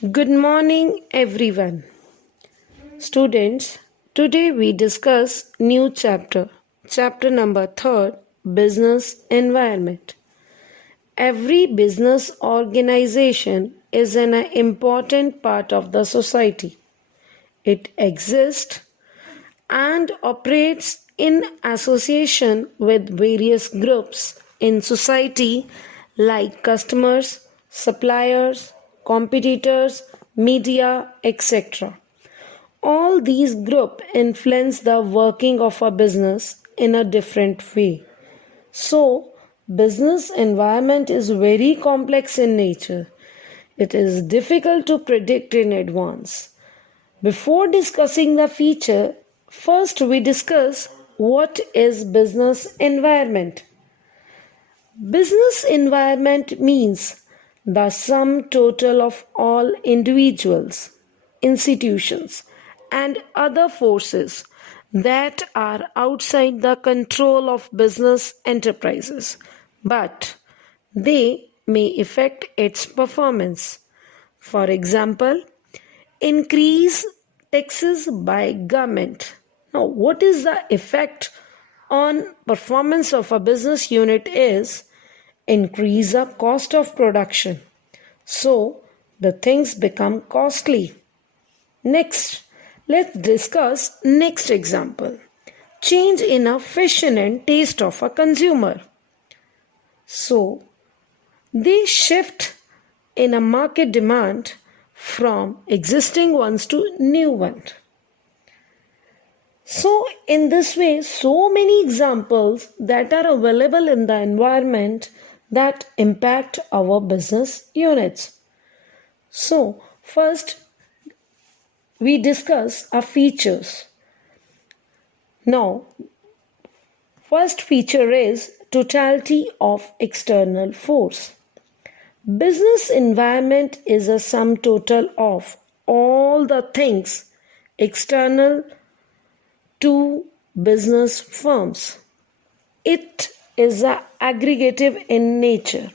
Good morning, everyone. Students, today we discuss new chapter number 3, business environment. Every business organization is an important part of the society. It exists and operates in association with various groups in society like customers, suppliers, competitors, media, etc. All these groups influence the working of a business in a different way. So, business environment is very complex in nature. It is difficult to predict in advance. Before discussing the feature, first we discuss what is business environment. Business environment means the sum total of all individuals, institutions, and other forces that are outside the control of business enterprises, but they may affect its performance. For example, increase taxes by government. Now, what is the effect on performance of a business unit is increase the cost of production. So, the things become costly. Next, let's discuss next example. Change in a fashion and taste of a consumer. So, they shift in a market demand from existing ones to new ones. So, in this way, so many examples that are available in the environment that impact our business units. So, first we discuss our features. Now, first feature is totality of external force. Business environment is a sum total of all the things external to business firms. It is aggregative in nature.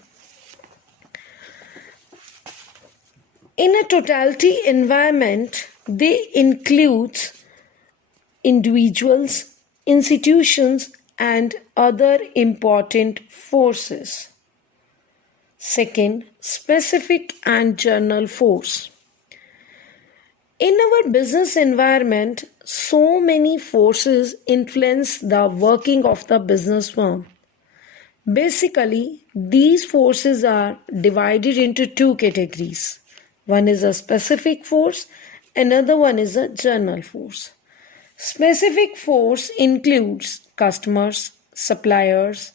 In a totality environment, they include individuals, institutions, and other important forces. Second, specific and general force. In our business environment, so many forces influence the working of the business firm. Basically, these forces are divided into two categories. One is a specific force, another one is a general force. Specific force includes customers, suppliers,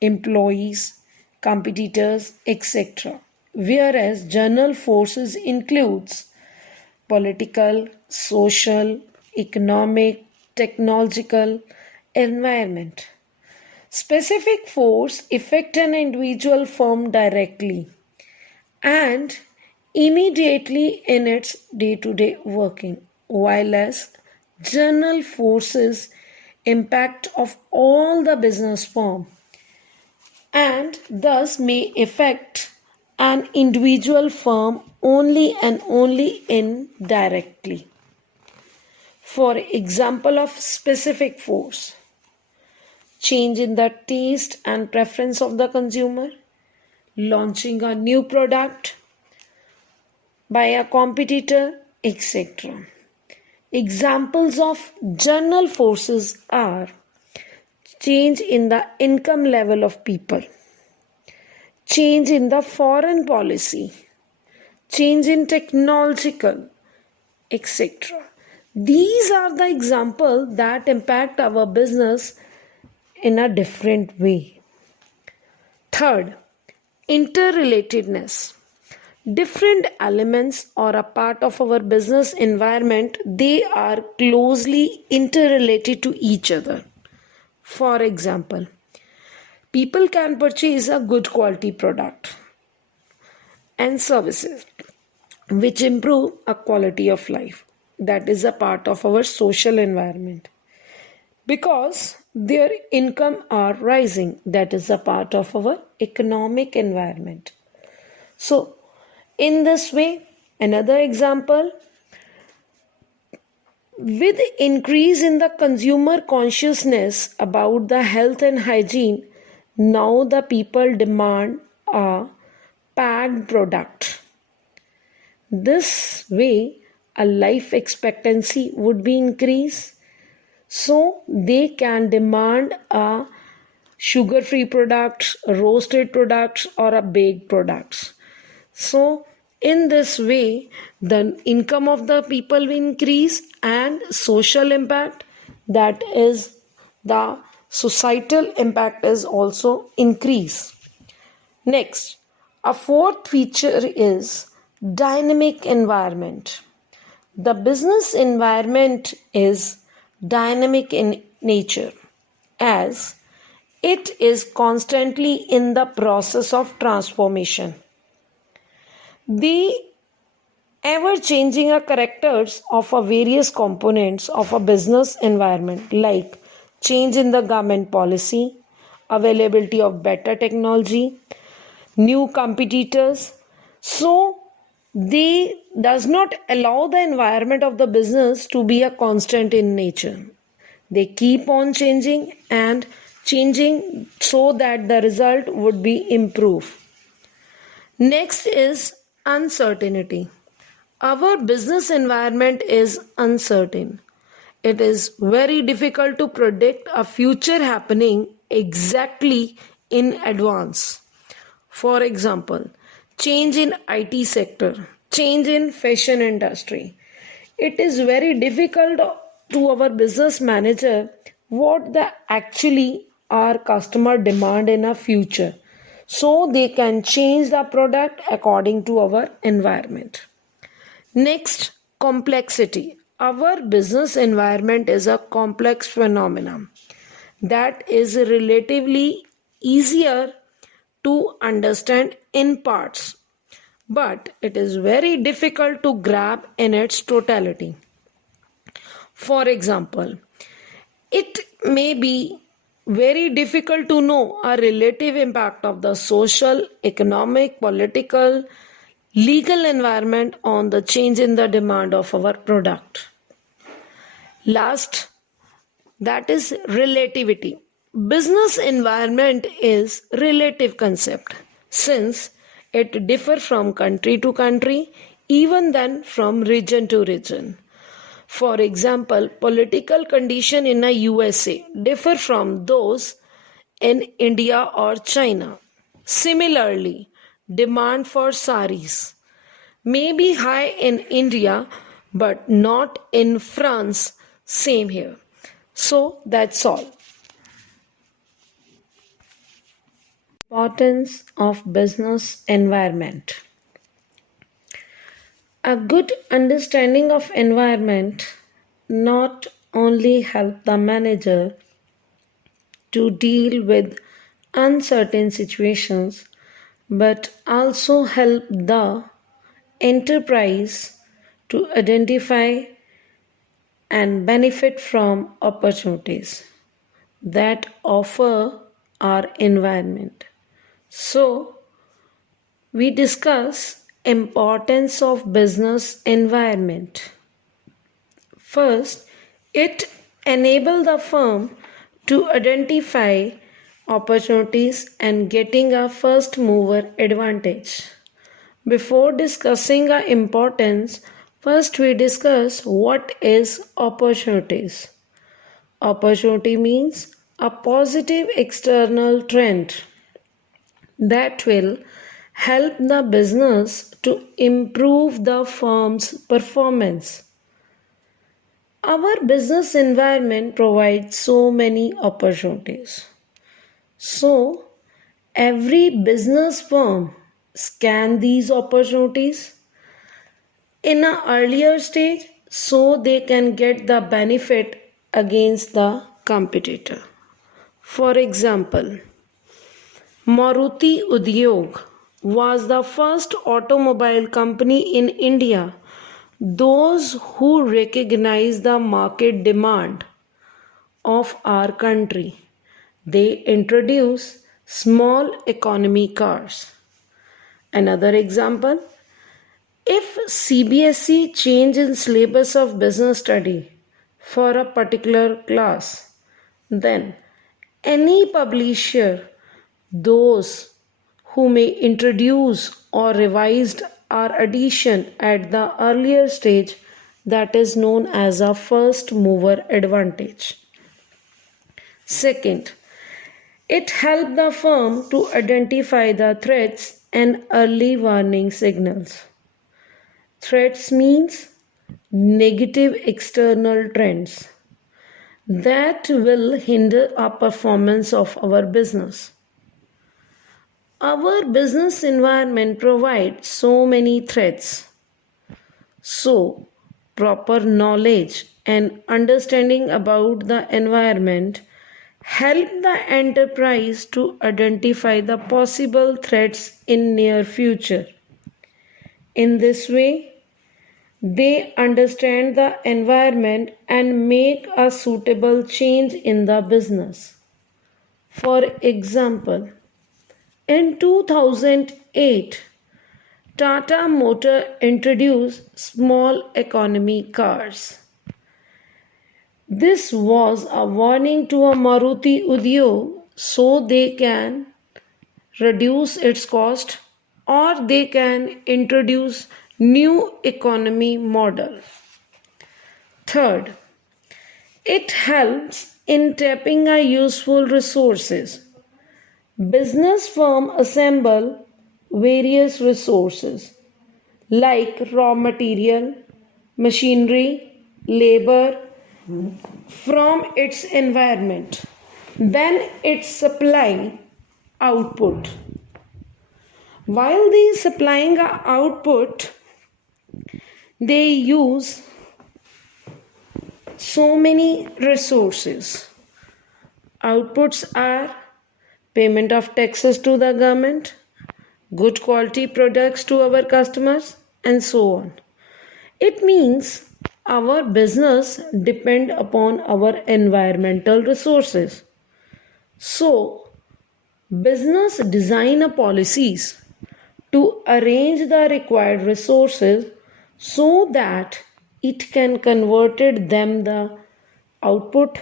employees, competitors, etc. Whereas general forces includes political, social, economic, technological, environment. Specific force affect an individual firm directly and immediately in its day-to-day working, while as general forces impact of all the business firm and thus may affect an individual firm only and only indirectly. For example of specific force, change in the taste and preference of the consumer, launching a new product by a competitor, etc. Examples of general forces are change in the income level of people, change in the foreign policy, change in technological, etc. These are the examples that impact our business in a different way. Third, interrelatedness. Different elements or a part of our business environment, they are closely interrelated to each other. For example, people can purchase a good quality product and services which improve a quality of life. That is a part of our social environment. Because their income are rising, that is a part of our economic environment. So, in this way, Another example, with increase in the consumer consciousness about the health and hygiene, now the people demand a packed product. This way, a life expectancy would be increased, so they can demand a sugar-free products, roasted products, or a baked products. So, in this way, the income of the people will increase and social impact, that is, the societal impact is also increase. Next, a fourth feature is dynamic environment. The business environment is dynamic in nature as it is constantly in the process of transformation. The ever changing characters of a various components of a business environment, like change in the government policy, availability of better technology, new competitors, so they does not allow the environment of the business to be a constant in nature. They keep on changing and changing so that the result would be improved. Next is uncertainty. Our business environment is uncertain. It is very difficult to predict a future happening exactly in advance. For example, change in IT sector, change in fashion industry. It is very difficult to our business manager what the actually our customer demand in a future, so they can change the product according to our environment. Next, complexity. Our business environment is a complex phenomenon that is relatively easier to understand in parts, but it is very difficult to grab in its totality. For example, it may be very difficult to know a relative impact of the social, economic, political, legal environment on the change in the demand of our product. Last, that is relativity. Business environment is relative concept since it differ from country to country, even then from region to region. For example, political condition in a USA differ from those in India or China. Similarly, demand for saris may be high in India but not in France. Same here. So that's all. Importance of business environment. A good understanding of environment not only help the manager to deal with uncertain situations but also help the enterprise to identify and benefit from opportunities that offer our environment. So, we discuss importance of business environment. First, it enable the firm to identify opportunities and getting a first mover advantage. Before discussing our importance, first we discuss what is opportunities. Opportunity means a positive external trend that will help the business to improve the firm's performance. Our business environment provides so many opportunities. So, every business firm scan these opportunities in an earlier stage so they can get the benefit against the competitor. For example, Maruti Udyog was the first automobile company in India. Those who recognize the market demand of our country, they introduce small economy cars. Another example, If CBSE change in syllabus of business study for a particular class, then any publisher, those who may introduce or revised or addition at the earlier stage, that is known as a first mover advantage. Second, it helped the firm to identify the threats and early warning signals. Threats means negative external trends that will hinder our performance of our business. Our business environment provides so many threats. So, proper knowledge and understanding about the environment help the enterprise to identify the possible threats in near future. In this way, they understand the environment and make a suitable change in the business. For example, in 2008, Tata Motor introduced small economy cars. This was a warning to a Maruti Udyog so they can reduce its cost or they can introduce new economy model. Third, it helps in tapping our useful resources. Business firm assemble various resources like raw material, machinery, labor from its environment. Then it supply output. While they supplying a output, they use so many resources. Outputs are payment of taxes to the government, good quality products to our customers, and so on. It means our business depend upon our environmental resources. So, business design a policies to arrange the required resources so that it can converted them the output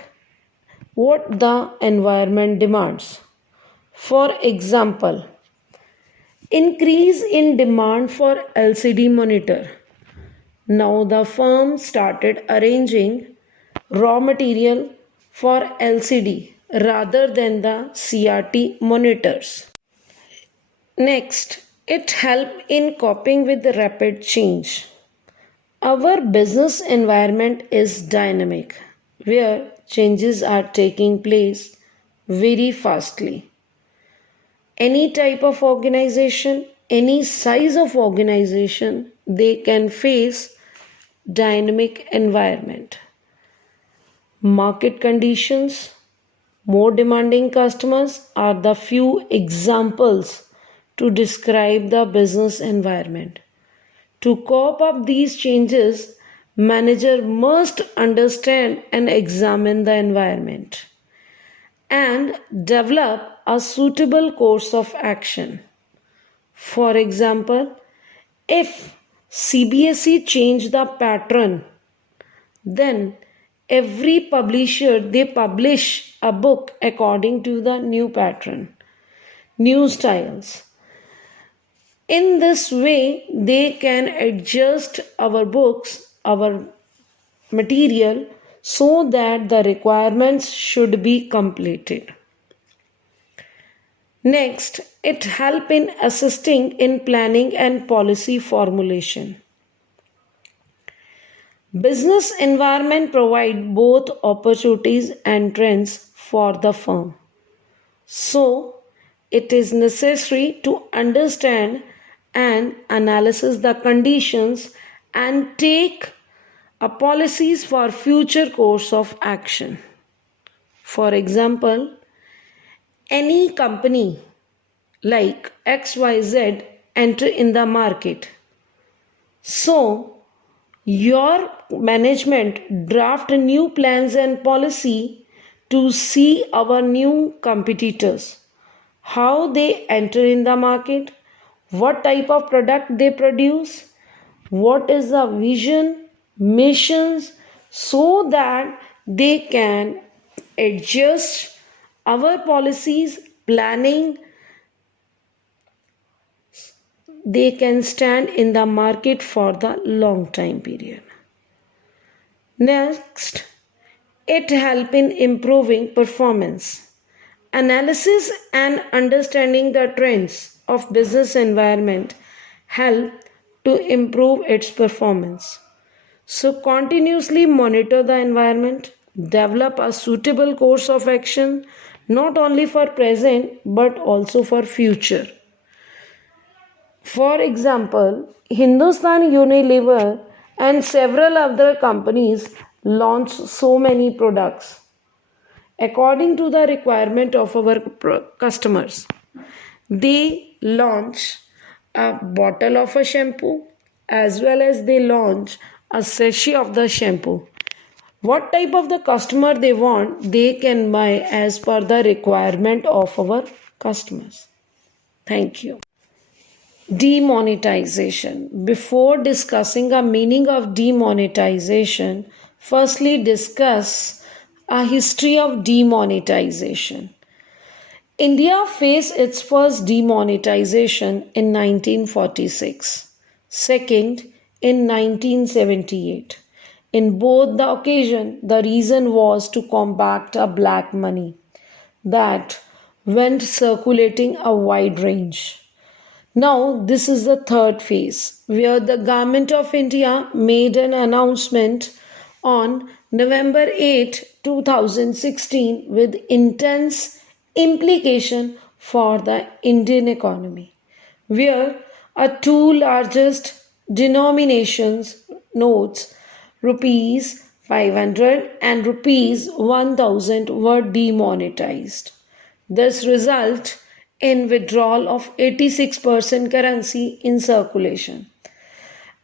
what the environment demands. For example, increase in demand for LCD monitor. Now the firm started arranging raw material for LCD rather than the CRT monitors. Next, it helped in coping with the rapid change. Our business environment is dynamic, where changes are taking place very fastly. Any type of organization, any size of organization, they can face dynamic environment. Market conditions, more demanding customers are the few examples to describe the business environment. To cope up these changes, manager must understand and examine the environment and develop a suitable course of action. For example, if CBSE change the pattern, then every publisher they publish a book according to the new pattern, new styles. In this way, they can adjust our books, our material, so that the requirements should be completed. Next, it helps in assisting in planning and policy formulation. Business environment provide both opportunities and trends for the firm. So, it is necessary to understand and analyze the conditions and take a policies for future course of action. For example, any company like XYZ enter in the market. So, your management draft new plans and policy to see our new competitors, how they enter in the market, what type of product they produce, what is the vision, missions, so that they can adjust our policies, planning, they can stand in the market for the long time period. Next, it helps in improving performance. Analysis and understanding the trends of business environment help to improve its performance. So continuously monitor the environment, develop a suitable course of action not only for present but also for future. For example, Hindustan Unilever and several other companies launch so many products according to the requirement of our customers. They launch a bottle of a shampoo as well as they launch a sachet of the shampoo. What type of the customer they want, they can buy as per the requirement of our customers. Thank you. Demonetization. Before discussing the meaning of demonetization, firstly discuss a history of demonetization. India faced its first demonetization in 1946, second in 1978. In both the occasion, the reason was to combat a black money that went circulating a wide range. Now, this is the third phase where the Government of India made an announcement on November 8, 2016 with intense implication for the Indian economy, where our two largest denominations notes rupees 500 and rupees 1000 were demonetized. This result in withdrawal of 86% currency in circulation.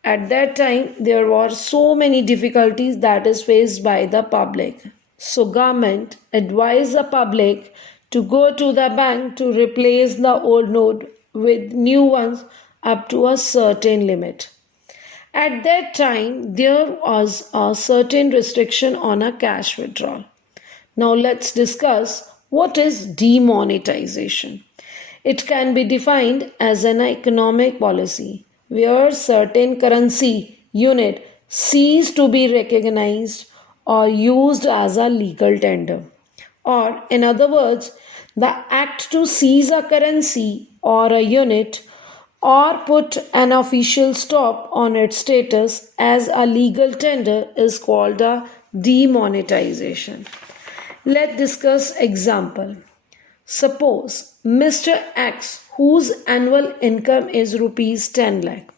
At that time, there were so many difficulties that is faced by the public. So government advised the public to go to the bank to replace the old note with new ones up to a certain limit. At that time, there was a certain restriction on a cash withdrawal. Now let's discuss what is demonetization. It can be defined as an economic policy where certain currency unit cease to be recognized or used as a legal tender. Or, in other words, the act to seize a currency or a unit or put an official stop on its status as a legal tender is called a demonetization. Let's discuss example. Suppose Mr. X, whose annual income is rupees 10 lakh,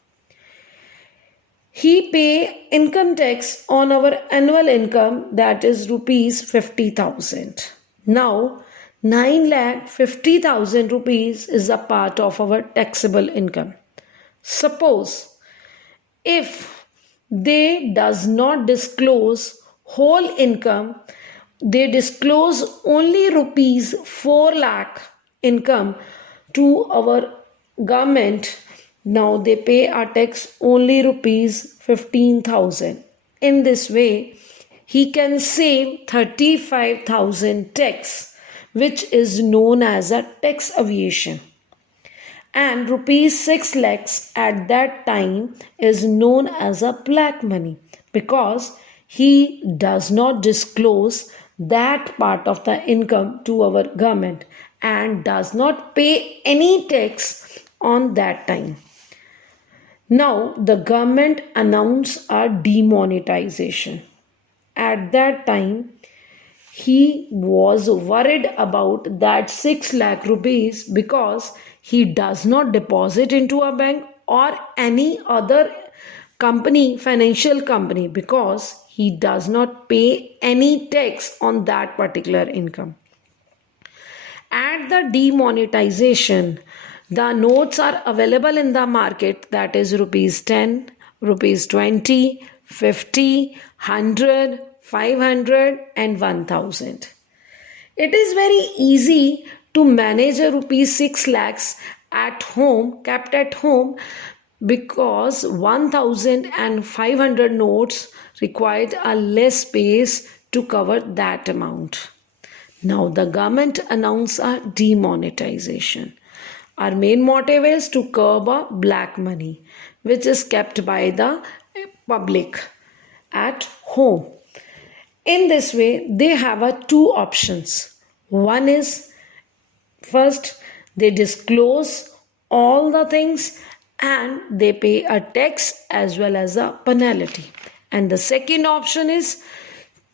he pay income tax on our annual income that is rupees 50,000. Now 9 lakh 50,000 rupees is a part of our taxable income. Suppose if they does not disclose whole income, they disclose only rupees 4 lakh income to our government. Now they pay a tax only rupees 15,000. In this way, he can save 35,000 tax, which is known as a tax evasion. And rupees 6 lakhs at that time is known as a black money because he does not disclose that part of the income to our government and does not pay any tax on that time. Now the government announced a demonetization. At that time, he was worried about that 6 lakh rupees because he does not deposit into a bank or any other company, financial company, because he does not pay any tax on that particular income. At the demonetization, the notes are available in the market, that is rupees 10, rupees 20, 50, 100, 500 and 1000. It is very easy to manage a rupees 6 lakhs at home, kept at home, because 1,500 notes required a less space to cover that amount. Now the government announced a demonetization. Our main motive is to curb a black money which is kept by the public at home. In this way, they have two options. One is, first, they disclose all the things and they pay a tax as well as a penalty. And the second option is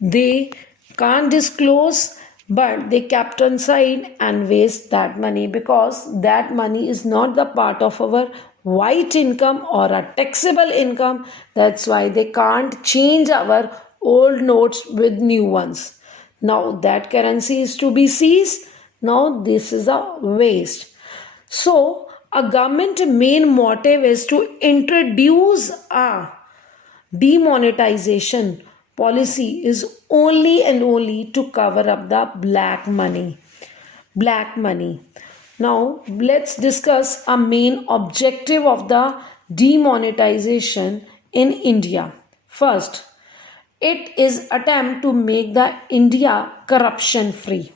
they can't disclose but they kept on side and waste that money because that money is not the part of our white income or a taxable income. That's why they can't change our old notes with new ones. Now that currency is to be seized. Now this is a waste. So a government main motive is to introduce a demonetization policy is only and only to cover up the black money. Now let's discuss a main objective of the demonetization in India. First, it is attempt to make the India corruption free.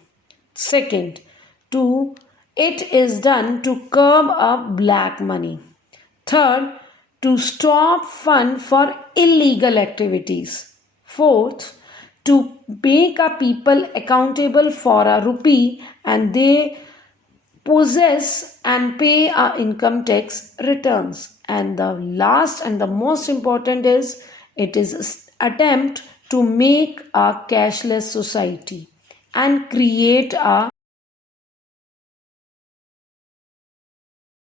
Second, to it is done to curb up black money. Third, to stop fund for illegal activities. Fourth, to make a people accountable for a rupee and they possess and pay our income tax returns. And the last and the most important is it is attempt to make a cashless society and create a